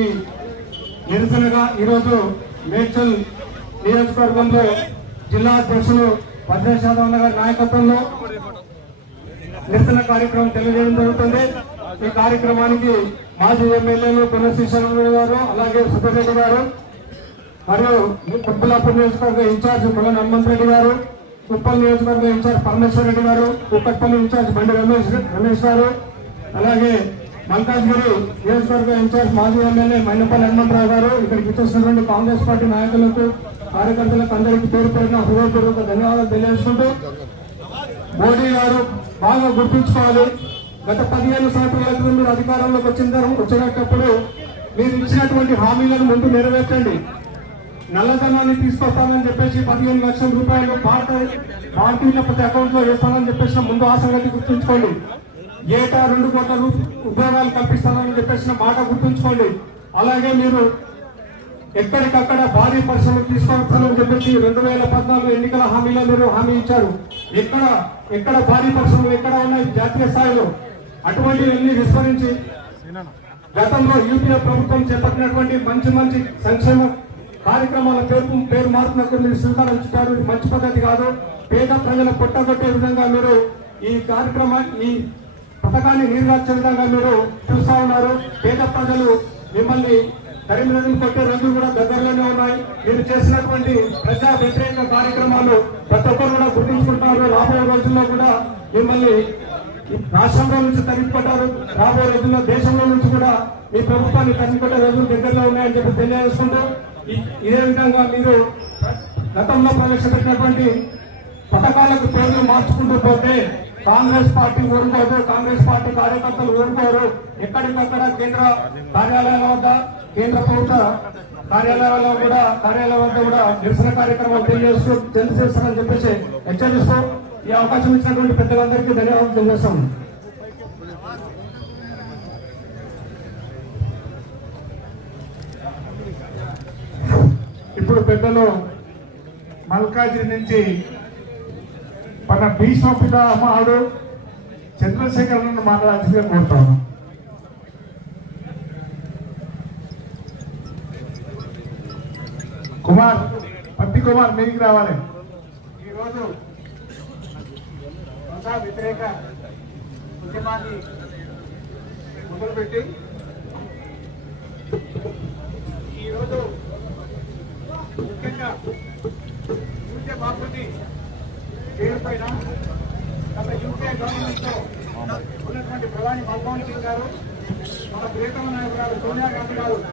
నిరసనగా ఈరోజు మేడ్చల్ నియోజకవర్గంలో జిల్లా అధ్యక్షులు భద్రేశాదవన్న గారి నాయకత్వంలో నిరసన కార్యక్రమం తెలియజేయడం జరుగుతుంది. ఈ కార్యక్రమానికి మాజీ ఎమ్మెల్యేలు కొనశ్రీశ్వరరావు గారు, అలాగే సుబ్బారెడ్డి గారు, మరియు కుప్పలాపూర్ నియోజకవర్గ ఇన్ఛార్జ్ కొల హనుమంతరెడ్డి గారు, ఉప్పల్ నియోజకవర్గ ఇన్ఛార్జ్ పరమేశ్వర రెడ్డి గారు, కుక్కట్పల్లి ఇన్ఛార్జ్ బండి రమేష్ గారు, అలాగే మల్కాజ్గిరి నియోజకవర్గ ఇన్ఛార్జ్ మాజీ ఎమ్మెల్యే మైనపల్లి హనుమంతరావు గారు, ఇక్కడికి వచ్చేసినటువంటి కాంగ్రెస్ పార్టీ నాయకులకు, కార్యకర్తలకు అందరికీ పేరు పేరున హృదయపూర్వక ధన్యవాదాలు తెలియజేసుకుంటూ, మోడీ గారు బాగా గుర్తుంచుకోవాలి. గత 15 సంవత్సరాల క్రితం మీరు అధికారంలోకి వచ్చేటప్పుడు మీరు ఇచ్చినటువంటి హామీలను ముందు నెరవేర్చండి. నల్లధనాన్ని తీసుకొస్తానని చెప్పేసి 15 లక్షల రూపాయలు భారతీయ ప్రతి అకౌంట్ లో వేస్తానని చెప్పేసిన ముందు ఆ సంగతి గుర్తుంచుకోండి. ఏటా 2 కోట్ల ఉద్యోగాలు కల్పిస్తానని చెప్పేసిన మాట గుర్తుంచుకోండి. అలాగే మీరు ఎక్కడికక్కడ భారీ పరిశ్రమలు తీసుకొస్తానని చెప్పేసి 2014 ఎన్నికల హామీలో మీరు హామీ ఇచ్చారు. ఎక్కడ భారీ పరిశ్రమలు ఎక్కడ ఉన్నాయి జాతీయ స్థాయిలో, అటువంటివన్నీ విస్మరించి గతంలో యూపీఏ ప్రభుత్వం చేపట్టినటువంటి మంచి సంక్షేమ కార్యక్రమాల పేరు మారుతున్నప్పుడు మీరు శ్రీకారం చుట్టారు. ఇది మంచి పద్ధతి కాదు. పేద ప్రజల పొట్టగొట్టే విధంగా మీరు ఈ పథకాన్ని నిర్వహించే విధంగా మీరు చూస్తా ఉన్నారు. పేద ప్రజలు మిమ్మల్ని తరిమినదులు కొట్టే రోజులు కూడా దగ్గరలోనే ఉన్నాయి. మీరు చేసినటువంటి ప్రజా వ్యతిరేక కార్యక్రమాలు ప్రతి ఒక్కరు కూడా గుర్తించుకుంటారు. రాబోయే రోజుల్లో కూడా మిమ్మల్ని రాష్ట్రంలో నుంచి తరిమిపడ్డారు. రాబోయే రోజుల్లో దేశంలో నుంచి కూడా మీ ప్రభుత్వాన్ని తరిమిపట్టే రోజులు దగ్గరలో ఉన్నాయని చెప్పి తెలియజేసుకుంటూ, ఇదే విధంగా మీరు గతంలో ప్రవేశపెట్టినటువంటి పథకాలకు పేర్లు మార్చుకుంటూ పోతే కాంగ్రెస్ పార్టీ ఊరుకోదు, కాంగ్రెస్ పార్టీ కార్యకర్తలు ఊరుకోరు. ఎక్కడికక్కడ కేంద్ర కార్యాలయాల వద్ద, కేంద్ర ప్రభుత్వ కార్యాలయాల వద్ద కూడా నిరసన కార్యక్రమాలు తెలియజేస్తారని చెప్పేసి హెచ్చరిస్తూ ఈ అవకాశం ఇచ్చినటువంటి పెద్దలందరికీ ధన్యవాదాలు తెలియజేస్తాం. ఇప్పుడు పెద్దలు మల్కాజ్గిరి నుంచి మన భీష్మ పితామహుడు చంద్రశేఖరను మాట్లాడాల్సిందిగా కోరుతాను. పత్తి కుమార్ మీదికి రావాలి. ఈరోజు ప్రజా వ్యతిరేక ఉద్యమాన్ని మొదలుపెట్టి ఈరోజు ముఖ్యంగా పూజ్య బాపుని పేరు పైన గత యూపీఏ గవర్నమెంట్ లో ఉన్నటువంటి ప్రధాని మన్మోహన్ సింగ్ గారు, మన ప్రియతమ నాయకురాలు సోనియా గాంధీ గారు